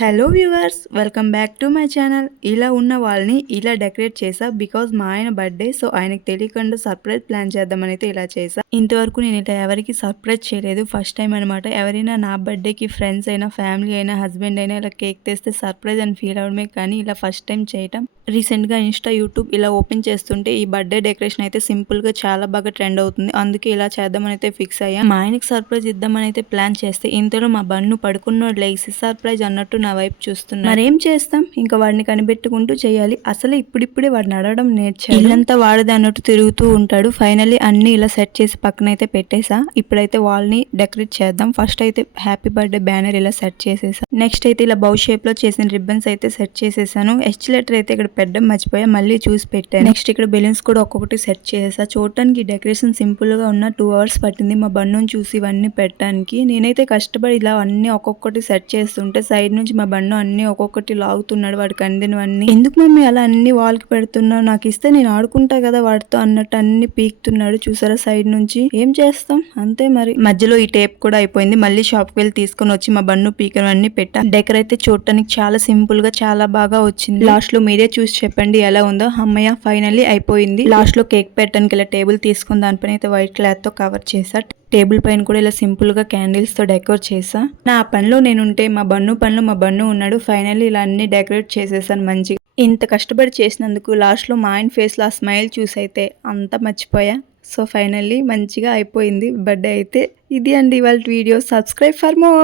Hello viewers, welcome back to my channel. ఇలా ఉన్న వాళ్ళని ఇలా డెకరేట్ చేసా బికాజ్ మా ఆయన బర్త్డే. సో ఆయనకు తెలియకుండా సర్ప్రైజ్ ప్లాన్ చేద్దామని అయితే ఇలా చేసా. ఇంతవరకు నేను ఇలా ఎవరికి సర్ప్రైజ్ చేయలేదు, ఫస్ట్ టైం అనమాట. ఎవరైనా నా బర్త్డేకి ఫ్రెండ్స్ అయినా, ఫ్యామిలీ అయినా, హస్బెండ్ అయినా ఇలా కేక్ తెస్తే సర్ప్రైజ్ అని ఫీల్ అవడమే కానీ ఇలా ఫస్ట్ టైం చేయటం. రీసెంట్గా ఇన్స్టా, యూట్యూబ్ ఇలా ఓపెన్ చేస్తుంటే ఈ బర్త్డే డెకరేషన్ అయితే సింపుల్గా చాలా బాగా ట్రెండ్ అవుతుంది. అందుకే ఇలా చేద్దామని అయితే ఫిక్స్ అయ్యా. మా ఆయనకి సర్ప్రైజ్ ఇద్దామని అయితే ప్లాన్ చేస్తే ఇంతలో మా బన్ను పడుకున్నోడు లేసి సర్ప్రైజ్ అన్నట్టు నా వైపు చూస్తున్నా. మరేం చేస్తాం, ఇంకా వాడిని కనిపెట్టుకుంటూ చేయాలి. అసలు ఇప్పుడిప్పుడే వాడు నడవడం నేర్చాడు. ఇల్లంతా వాడిది అన్నట్టు తిరుగుతూ ఉంటాడు. ఫైనల్లీ అన్ని ఇలా సెట్ చేసి పక్కన అయితే పెట్టేసా. ఇప్పుడైతే వాళ్ళని డెకరేట్ చేద్దాం. ఫస్ట్ అయితే హ్యాపీ బర్త్డే బ్యానర్ ఇలా సెట్ చేసేసా. నెక్స్ట్ అయితే ఇలా బౌ షేప్ లో చేసిన రిబ్బన్స్ అయితే సెట్ చేసేసాను. హెచ్ లెటర్ అయితే ఇక్కడ పెట్టడం మర్చిపోయా, మళ్ళీ చూసి పెట్టాను. నెక్స్ట్ ఇక్కడ బెలూన్స్ కూడా ఒక్కొక్కటి సెట్ చేసేసా. చూడటానికి డెకరేషన్ సింపుల్ గా ఉన్న 2 hours పట్టింది మా బన్నుని చూసి ఇవన్నీ పెట్టడానికి. నేనైతే కష్టపడి ఇలా అన్ని ఒక్కొక్కటి సెట్ చేస్తుంటే సైడ్ నుంచి మా బన్ను అన్ని ఒక్కొక్కటి లాగుతున్నాడు, వాడికి అందినవన్నీ. ఎందుకు మమ్మీ అలా అన్ని వాల్కి పెడుతున్నావు, నాకు ఇస్తే నేను ఆడుకుంటా కదా వాడితో అన్నట్టు అన్ని పీకుతున్నాడు. చూసారా సైడ్ నుంచి. ఏం చేస్తాం, అంతే మరి. మధ్యలో ఈ టేప్ కూడా అయిపోయింది. మళ్ళీ షాప్కి వెళ్ళి తీసుకొని వచ్చి మా బన్ను పీకనవన్నీ పెట్టా. డెకర్ అయితే చూడటానికి చాలా సింపుల్ గా చాలా బాగా వచ్చింది. లాస్ట్ లో మీరే చూసి చెప్పండి ఎలా ఉందో. అమ్మయ్య, ఫైనల్లీ అయిపోయింది. లాస్ట్ లో కేక్ పెట్టడానికి ఇలా టేబుల్ తీసుకుని దానిపైన అయితే వైట్ క్లాత్ తో కవర్ చేసా. టేబుల్ పైన కూడా ఇలా సింపుల్ గా క్యాండిల్స్ తో డెకరేట్ చేసా. నా పనిలో నేనుంటే మా బన్ను పనిలో మా బన్ను ఉన్నాడు. ఫైనల్లీ ఇలా అన్ని డెకరేట్ చేసేసాను మంచిగా. ఇంత కష్టపడి చేసినందుకు లాస్ట్ లో మా ఆయన ఫేస్ లో ఆ స్మైల్ చూసైతే అంతా మర్చిపోయా. సో ఫైనల్లీ మంచిగా అయిపోయింది బర్త్డే అయితే. ఇది అండి ఇవాళ వీడియో. Subscribe for more.